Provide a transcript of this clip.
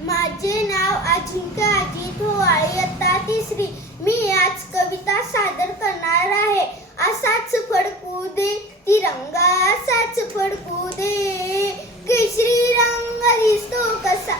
माझे नाव अजिंक्य अजित होवाळे, इयत्ता तिसरी. मी आज कविता सादर करणार आहे. असाच फडकू दे तिरंगा, असाच फडकू दे. केशरी रंग दिसतो कसा